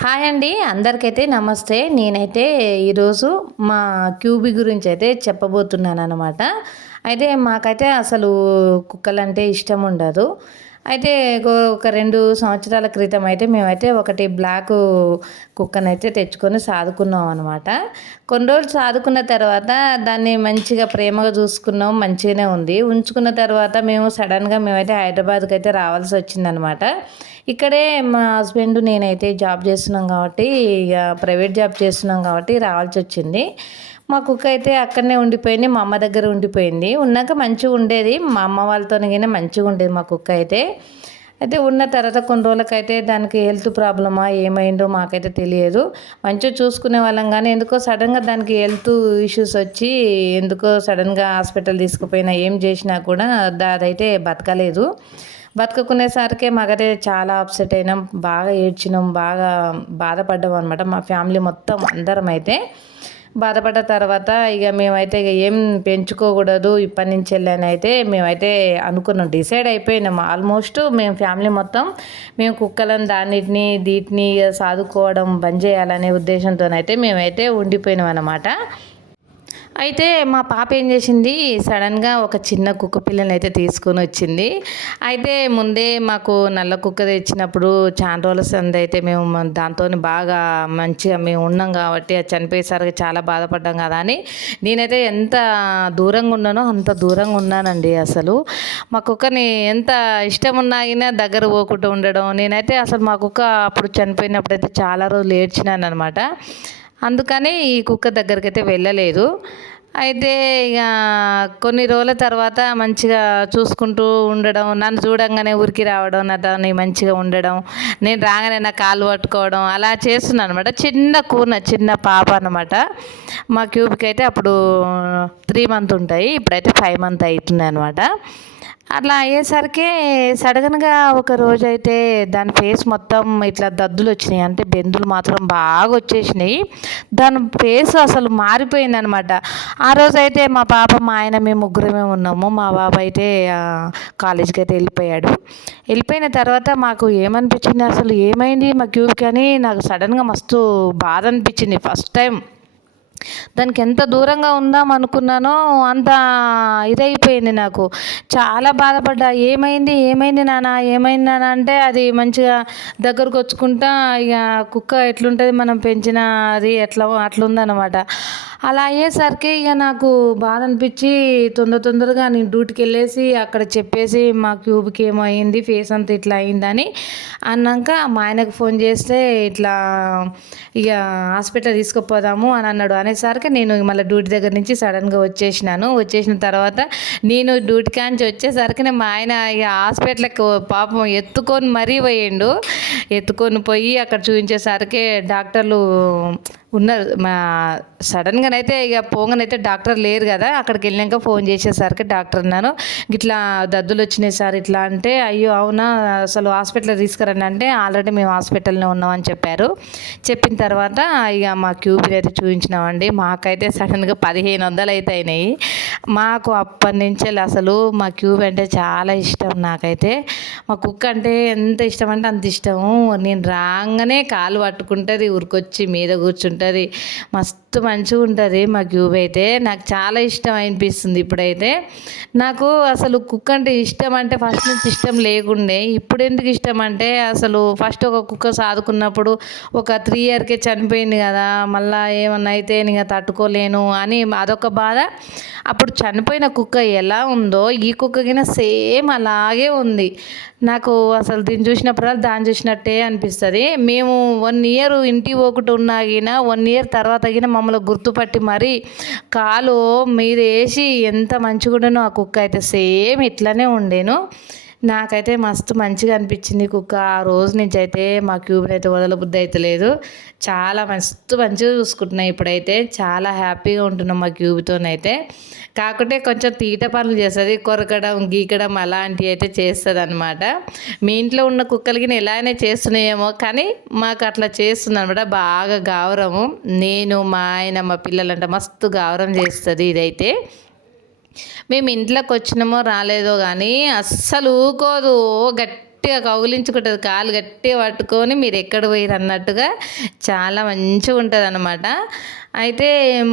Hi అండి, అందరికైతే నమస్తే. నేనైతే ఈరోజు మా క్యూబీ గురించి అయితే చెప్పబోతున్నాను అనమాట. అయితే మాకైతే అసలు కుక్కలంటే ఇష్టం ఉండదు. అయితే ఒక 2 సంవత్సరాల క్రితం అయితే మేమైతే ఒకటి బ్లాక్ కుక్కనైతే తెచ్చుకొని సాదుకున్నాం అనమాట. కొన్ని రోజులు సాదుకున్న తర్వాత దాన్ని మంచిగా ప్రేమగా చూసుకున్నాం. మంచిగానే ఉంది. ఉంచుకున్న తర్వాత మేమైతే హైదరాబాద్కి అయితే రావాల్సి వచ్చిందనమాట. ఇక్కడే మా హస్బెండ్ నేనైతే జాబ్ చేస్తున్నాం కాబట్టి, ఇక ప్రైవేట్ జాబ్ చేస్తున్నాం కాబట్టి రావాల్సి వచ్చింది. మా కుక్క అయితే అక్కడనే ఉండిపోయింది. మా అమ్మ దగ్గర ఉండిపోయింది. ఉన్నాక మంచిగా ఉండేది. మా అమ్మ వాళ్ళతోనే మంచిగా ఉండేది మా కుక్క అయితే. అయితే ఉన్న తర్వాత కొన్ని రోజులకైతే దానికి హెల్త్ ప్రాబ్లమా ఏమైందో మాకైతే తెలియదు. మంచిగా చూసుకునే వాళ్ళం కానీ ఎందుకో సడన్గా దానికి హెల్త్ ఇష్యూస్ వచ్చి ఎందుకో సడన్గా హాస్పిటల్ తీసుకుపోయినా ఏం చేసినా కూడా అదైతే బతకలేదు. బతకకునేసరికి మాకైతే చాలా అప్సెట్ అయినాం. బాగా ఏడ్చినాం. బాగా బాధపడ్డాం అనమాట. మా ఫ్యామిలీ మొత్తం అందరం అయితే బాధపడ్డ తర్వాత మేమైతే ఏం పెంచుకోకూడదు ఇప్పటి నుంచి వెళ్ళని అయితే మేమైతే అనుకున్నాం. డిసైడ్ అయిపోయినాం ఆల్మోస్ట్. మేము ఫ్యామిలీ మొత్తం మేము కుక్కలను దాన్నిటిని వీటిని సాదుకోవడం బంద్ చేయాలనే ఉద్దేశంతోనైతే మేమైతే ఉండిపోయినాం అన్నమాట. అయితే మా పాప ఏం చేసింది, సడన్గా ఒక చిన్న కుక్క పిల్లని అయితే తీసుకొని వచ్చింది. అయితే ముందే మాకు నల్ల కుక్క తెచ్చినప్పుడు చాలా రోజుల సంది అయితే మేము దాంతో బాగా మంచిగా మేము ఉన్నాం కాబట్టి అది చనిపోయేసరికి చాలా బాధపడ్డాం కదా అని నేనైతే ఎంత దూరంగా ఉన్నానో అంత దూరంగా ఉన్నానండి. అసలు మా కుక్కని ఎంత ఇష్టం ఉన్నా అయినా దగ్గర పోకుండా ఉండడం. నేనైతే అసలు మా కుక్క అప్పుడు చనిపోయినప్పుడు అయితే చాలా రోజులు ఏడ్చినాను అనమాట. అందుకని ఈ కుక్క దగ్గరికి అయితే వెళ్ళలేదు. అయితే ఇక కొన్ని రోజుల తర్వాత మంచిగా చూసుకుంటూ ఉండడం, నన్ను చూడంగానే ఉరికి రావడం, నాతోని మంచిగా ఉండడం, నేను రాగానే నా కాళ్ళు పట్టుకోవడం అలా చేస్తున్నాను అనమాట. చిన్న పాప అనమాట. మా క్యూబ్కి అయితే అప్పుడు 3 మంత్ ఉంటాయి, ఇప్పుడైతే 5 మంత్ అవుతుంది అనమాట. అట్లా అయ్యేసరికి సడన్గా ఒక రోజైతే దాని ఫేస్ మొత్తం ఇట్లా దద్దులు వచ్చినాయి. అంటే బెందులు మాత్రం బాగా వచ్చేసినాయి. దాని ఫేస్ అసలు మారిపోయింది అనమాట. ఆ రోజైతే మా పాప మా ఆయన మేము ముగ్గురమే ఉన్నాము. మా బాబు అయితే కాలేజీకి అయితే వెళ్ళిపోయాడు. వెళ్ళిపోయిన తర్వాత మాకు ఏమనిపించింది, అసలు ఏమైంది మా క్యూబ్కి అని నాకు సడన్గా మస్తు బాధ అనిపించింది. ఫస్ట్ టైం దానికి ఎంత దూరంగా ఉందాం అనుకున్నానో అంత ఇదైపోయింది నాకు. చాలా బాధపడ్డా. ఏమైంది నాన్న అంటే అది మంచిగా దగ్గరకు వచ్చుకుంటా ఇక కుక్క ఎట్లుంటుంది మనం పెంచిన అది అట్లుందనమాట. అలా అయ్యేసరికి ఇక నాకు బాధ అనిపించి తొందరగా నేను డ్యూటీకి వెళ్ళేసి అక్కడ చెప్పేసి మా క్యూబ్కి ఏమో అయింది, ఫేస్ అంతా ఇట్లా అయిందని అన్నాక మా ఆయనకు ఫోన్ చేస్తే ఇట్లా ఇక హాస్పిటల్ తీసుకుపోదాము అని అన్నాడు. అనేసరికి నేను మళ్ళీ డ్యూటీ దగ్గర నుంచి సడన్గా వచ్చేసిన తర్వాత నేను డ్యూటీ కాంచి వచ్చేసరికి మా ఆయన ఇక హాస్పిటల్కి పాపం ఎత్తుకొని మరీ పోయిండు. ఎత్తుకొని పోయి అక్కడ చూపించేసరికి డాక్టర్లు ఉన్నారు. మా సడన్గానైతే ఇక పోగానైతే డాక్టర్ లేరు కదా. అక్కడికి వెళ్ళాక ఫోన్ చేసేసరికి డాక్టర్ అన్నాను, ఇట్లా దద్దులు వచ్చినాయి సార్ ఇట్లా అంటే, అయ్యో అవునా అసలు హాస్పిటల్ తీసుకురండి అంటే ఆల్రెడీ మేము హాస్పిటల్లో ఉన్నామని చెప్పారు. చెప్పిన తర్వాత ఇక మా క్యూబీని అయితే చూపించినామండి. మాకైతే సడన్గా 1500 అయితే అయినాయి. మాకు అప్పటి నుంచి అసలు మా క్యూబ్ అంటే చాలా ఇష్టం నాకైతే. మా కుక్క అంటే ఎంత ఇష్టం అంటే అంత ఇష్టము. నేను రాగానే కాలు పట్టుకుంటుంది, ఉరికొచ్చి మీద కూర్చుంటుంది. మస్తు మంచిగా ఉంటుంది మా క్యూబ్ అయితే. నాకు చాలా ఇష్టం అనిపిస్తుంది ఇప్పుడైతే. నాకు అసలు కుక్క అంటే ఇష్టం అంటే ఫస్ట్ నుంచి ఇష్టం లేకుండే. ఇప్పుడు ఎందుకు ఇష్టం అంటే అసలు ఫస్ట్ ఒక కుక్క సాదుకున్నప్పుడు ఒక 3 ఇయర్కే చనిపోయింది కదా, మళ్ళీ ఏమన్నా అయితే నేను తట్టుకోలేను అని అదొక బాధ. అప్పుడు చనిపోయిన కుక్క ఎలా ఉందో ఈ కుక్కకినా సేమ్ అలాగే ఉంది. నాకు అసలు దీన్ని చూసినప్పుడు దాన్ని చూసినట్టే అనిపిస్తుంది. మేము 1 ఇయర్ ఇంటికి పోకుండా ఉన్నాగిన 1 ఇయర్ తర్వాత గిన మమ్మల్ని గుర్తుపట్టి మరీ కాలు మీద వేసి ఎంత మంచిగా ఉండేనో ఆ కుక్క అయితే సేమ్ ఇట్లనే ఉండేను. నాకైతే మస్తు మంచిగా అనిపించింది కుక్క. ఆ రోజు నుంచి అయితే మా క్యూబ్ని అయితే వదలబుద్ధి అయితే లేదు. చాలా మస్తు మంచిగా చూసుకుంటున్నాయి ఇప్పుడైతే. చాలా హ్యాపీగా ఉంటున్నాం మా క్యూబ్తోనైతే. కాకుంటే కొంచెం తీట పనులు చేస్తుంది, కొరకడం గీకడం అలాంటివి అయితే చేస్తుంది అనమాట. మీ ఇంట్లో ఉన్న కుక్కలకి ఎలానే చేస్తున్నాయేమో కానీ మాకు అట్లా చేస్తుంది అనమాట. బాగా గావరము. నేను మా ఆయన మా పిల్లలంటే మస్తు గావరం చేస్తుంది ఇదైతే. మేము ఇంట్లోకి వచ్చినామో రాలేదో కానీ అస్సలు ఊకోదు. గట్టి గట్టిగా కౌగిలించుకుంటుంది, కాలు గట్టిగా పట్టుకొని మీరు ఎక్కడ పోయిరు అన్నట్టుగా చాలా మంచిగా ఉంటుంది అన్నమాట. అయితే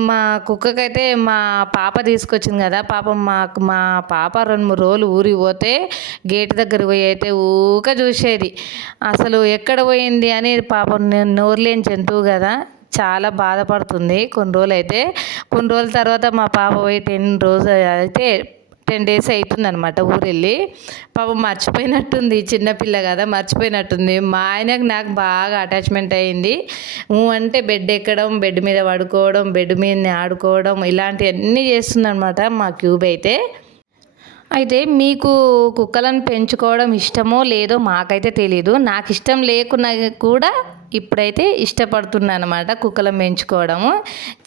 మా కుక్కకైతే మా పాప తీసుకొచ్చింది కదా, పాపం మా పాప 2-3 రోజులు ఊరికి పోతే గేట్ దగ్గర పోయి అయితే ఊక చూసేది. అసలు ఎక్కడ పోయింది అని, పాపం నోరులేని జంతువు కదా, చాలా బాధపడుతుంది కొన్ని రోజులు అయితే. కొన్ని రోజుల తర్వాత మా పాప పోయి 10 డేస్ అవుతుంది అనమాట ఊరు వెళ్ళి. పాపం మర్చిపోయినట్టుంది, చిన్నపిల్ల కదా మర్చిపోయినట్టుంది. మా ఆయనకు నాకు బాగా అటాచ్మెంట్ అయింది. అంటే బెడ్ ఎక్కడం, బెడ్ మీద పడుకోవడం, బెడ్ మీద ఆడుకోవడం, ఇలాంటివన్నీ చేస్తుంది అనమాట మా క్యూబ్ అయితే. అయితే మీకు కుక్కలను పెంచుకోవడం ఇష్టమో లేదో మాకైతే తెలీదు. నాకు ఇష్టం లేకున్నా కూడా ఇప్పుడైతే ఇష్టపడుతున్నాను అనమాట కుక్కలను పెంచుకోవడము.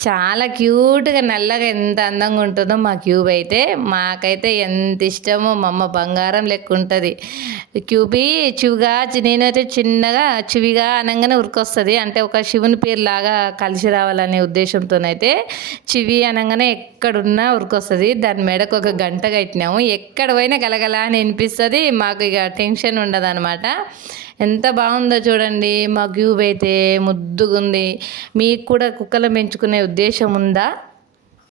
చాలా క్యూట్గా నల్లగా ఎంత అందంగా ఉంటుందో మా క్యూబ్ అయితే. మాకైతే ఎంత ఇష్టమో, మా అమ్మ బంగారం లెక్క ఉంటుంది క్యూబీ. నేనైతే చిన్నగా చివిగా అనగానే ఉరికొస్తుంది. అంటే ఒక శివుని పేరు లాగా కలిసి రావాలనే ఉద్దేశంతోనైతే చివి అనగానే ఎక్కడున్నా ఉరికొస్తుంది. దాని మెడకు ఒక గంట కట్టినాము, ఎక్కడ పోయినా గలగల అని వినిపిస్తుంది. మాకు ఇక టెన్షన్ ఉండదు అనమాట. ఎంత బాగుందో చూడండి మా క్యూబ్ అయితే, ముద్దుగుంది. మీకు కూడా కుక్కలు పెంచుకునే ఉద్దేశం ఉందా?